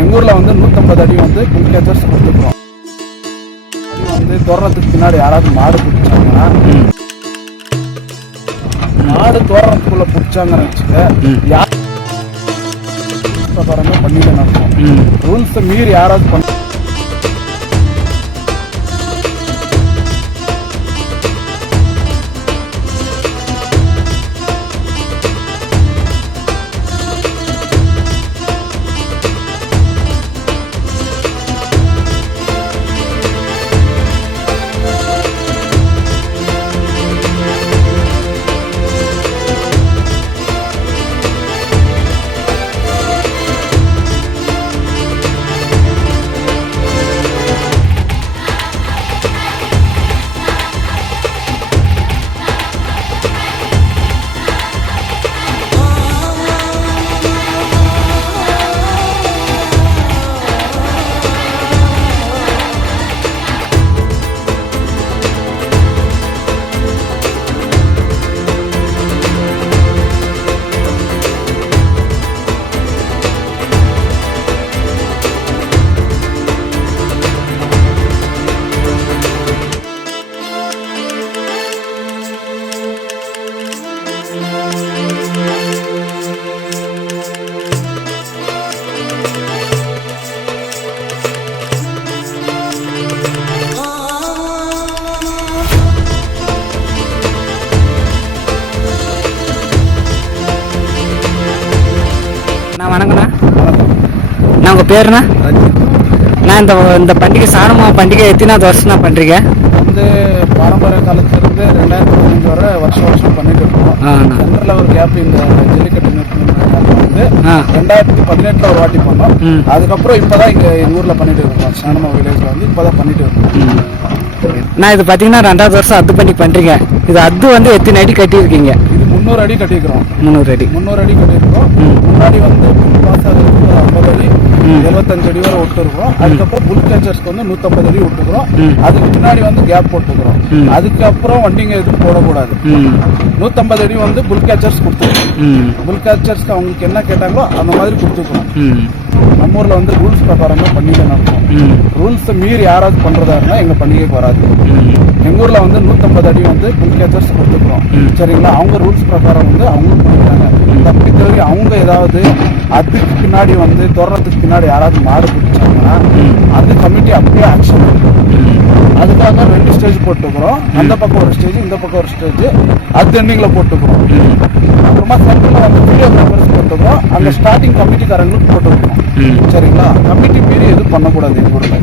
எங்கள் ஊரில் வந்து 150 அடி வந்து புல் கேச்சர்ஸ் கொடுத்துருக்குறோம். வந்து தோரணத்துக்கு பின்னாடி யாராவது மாடு பிடிச்சாங்கன்னா, மாடு தோரணத்துக்குள்ள பிடிச்சாங்கன்னு வச்சுக்க, யார் பிரகாரமே பண்ணிட்டு நடக்கும். ரூல்ஸை மீறி யாராவது பண்ண வணக்கண்ணா. நான் உங்கள் பேருண்ணா? நான் இந்த பண்டிகை சாணமாக பண்டிகை எத்தனாவது வருஷம் தான் பண்ணுறீங்க? வந்து பாரம்பரிய காலத்திலிருந்து 2015 வரை வருஷம் பண்ணிட்டு இருக்கோம். சென்டரில் ஒரு கேப் இந்த ஜல்லிக்கட்டு வந்து 2018 ஒரு வாட்டி பண்ணோம். அதுக்கப்புறம் இப்போதான் எங்கள் ஊரில் பண்ணிட்டு இருக்கோம். சாணமா வில்லேஜில் வந்து இப்போதான் பண்ணிட்டு இருக்கோம். நான் இது பார்த்தீங்கன்னா 2வது வருஷம் அத்து பண்ணி பண்ணுறீங்க. இது அத்து வந்து எத்தனை அடி கட்டியிருக்கீங்க? இது 300 அடி கட்டியிருக்கிறோம். 300 அடி கட்டியிருக்கோம். முன்னாடி வந்து 50 அடி 75 அடி வரை விட்டுருக்கோம். அதுக்கப்புறம் புல் கேச்சர்ஸ்க்கு வந்து 150 அடி விட்டுக்கிறோம். அதுக்கு முன்னாடி வந்து கேப் போட்டுக்கிறோம். அதுக்கப்புறம் வண்டிங்க எதுவும் போடக்கூடாது. 150 அடி வந்து புல் கேச்சர்ஸ் கொடுத்துருக்கோம். புல் கேச்சர்ஸ்க்கு அவங்களுக்கு என்ன கேட்டாங்களோ அந்த மாதிரி கொடுத்துருக்கோம். நம்ம ஊர்ல வந்து ரூல்ஸ் பிரகாரம் தான் பண்ணிட்டு நடக்கும். ரூல்ஸை மீறி யாராவது பண்றதா இருந்தா எங்க பண்டிகைக்கு வராது. எங்க ஊர்ல வந்து 150 அடி வந்து புல் கேச்சர்ஸ் கொடுத்துருக்கோம். சரிங்களா? அவங்க ரூல்ஸ் பிரகாரம் வந்து அவங்களும் பண்ணிட்டாங்க. தப்பி தவிர அவங்க ஏதாவது அதுக்கு பின்னாடி வந்து தோரணத்துக்கு பின்னாடி யாராவது மாடு பிடிச்சாங்கன்னா அந்த கமிட்டி அப்படியே ஆக்ஷன் எடுக்கும். அதுக்காக 2 ஸ்டேஜ் போட்டுக்கிறோம். அந்த பக்கம் ஒரு ஸ்டேஜ், இந்த பக்கம் ஒரு ஸ்டேஜ். அது எண்டிங்ல போட்டுக்கிறோம். அப்புறமா சென்டர்ல வந்து வீடியோகிராஃபர்ஸ் போட்டுக்கிறோம். அந்த ஸ்டார்டிங் கமிட்டிக்காரங்களுக்கு போட்டுக்கிறோம். சரிங்களா? கமிட்டி மீறி எதுவும் பண்ணக்கூடாது. எங்க ஊர்ல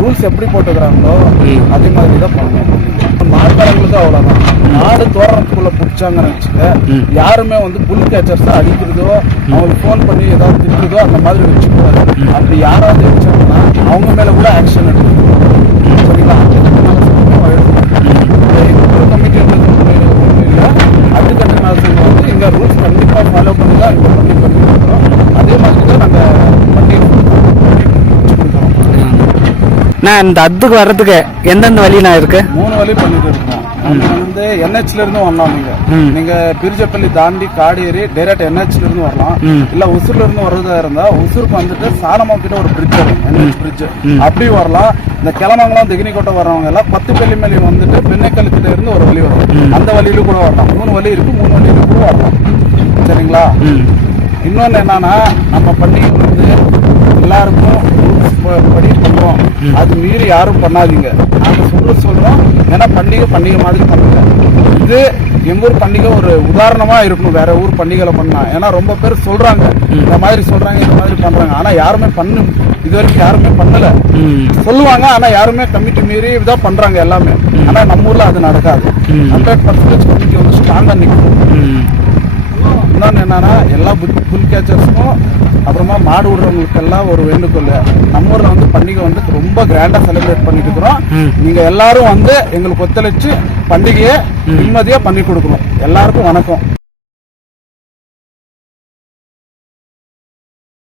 ரூல்ஸ் எப்படி போட்டுக்கிறாங்களோ அதே மாதிரி தான் பண்ணணும். மாடுகாரங்களுக்கு அவ்வளவுதான். மாடு தோரணத்துக்குள்ள பிடிச்சாங்கன்னு வச்சுக்க, யாருமே வந்து புல் கேச்சர்ஸ் அடிக்கிறதோ அவங்களுக்கு போன் பண்ணி ஏதாவது திட்டுறதோ அந்த மாதிரி வச்சுக்கூடாது. அப்படி யாராவது வச்சாங்கன்னா அவங்க மேல கூட ஆக்ஷன் எடுக்கணும். சரிங்களா? கமிட்டி இல்லை, அதுக்கட்ட நாள் வந்து எங்க ரூல்ஸ் கண்டிப்பா ஃபாலோ பண்ணி தான் இப்போ பண்ணிட்டு இருக்கோம். அதே மாதிரி தான் நாங்கள் பண்ணி கொடுக்குறோம். நான் இந்த அத்துக்கு வர்றதுக்கு எந்தெந்த வழினா இருக்கு? 3 வழி பண்ணிட்டு இருக்கோம். வந்து NHல இருந்து வரலாம். நீங்க பிரிஜப்பள்ளி தாண்டி காடு ஏறி டைரக்ட் NHல இருந்து வரலாம். இல்ல ஒசூர்ல இருந்து வர்றதா இருந்தா ஒசூருக்கு வந்துட்டு சாலமா கிட்ட ஒரு பிரிட்ஜ் NH பிரிட்ஜ் அப்படி வரலாம். இந்த கிளம்பங்களாம் திகினிக்கோட்டை வர்றவங்க எல்லாம் 10 பள்ளி மேலே வந்துட்டு பெண்ணைக்கல் கிட்ட இருந்து ஒரு வழி வரும். அந்த வழியில கூட வரலாம். 3 வழி இருக்கு. 3 வழியில கூட வரலாம். சரிங்களா? இன்னொன்னு என்னன்னா, நம்ம பண்டிகை வந்து எல்லாருக்கும் படி பண்றோம். அது மீறி யாரும் பண்ணாதீங்க. நாங்க சொல்றோம். ஏன்னா பண்டிகை மாதிரி பண்ணுங்க. இது எங்க ஊர் பண்டிகை ஒரு உதாரணமா இருக்கணும் வேற ஊர் பண்டிகைகளை பண்ணா. ஏன்னா ரொம்ப பேர் சொல்றாங்க, இந்த மாதிரி சொல்றாங்க, இந்த மாதிரி பண்றாங்க. ஆனா யாருமே இது வரைக்கும் யாருமே பண்ணல. சொல்லுவாங்க, ஆனா யாருமே கமிட்டி மீறி இதான் பண்றாங்க எல்லாமே. ஆனா நம்ம ஊர்ல அது நடக்காது. 100% கமிட்டி வந்து ஸ்ட்ராங்கா நிற்கும். இன்னொன்னு என்னன்னா, எல்லா புல் கேச்சர்ஸ்க்கும் அப்புறமா மாடு விடுறவங்களுக்கு எல்லாம் ஒரு வேண்டுகோள். நம்ம ஊர்ல வந்து பண்டிகை வந்து ரொம்ப கிராண்டா செலிப்ரேட் பண்ணிட்டு இருக்கிறோம். நீங்க எல்லாரும் வந்து எங்களுக்கு ஒத்துழைச்சு பண்டிகையை நிம்மதியா பண்ணி கொடுக்கணும். எல்லாருக்கும் வணக்கம்.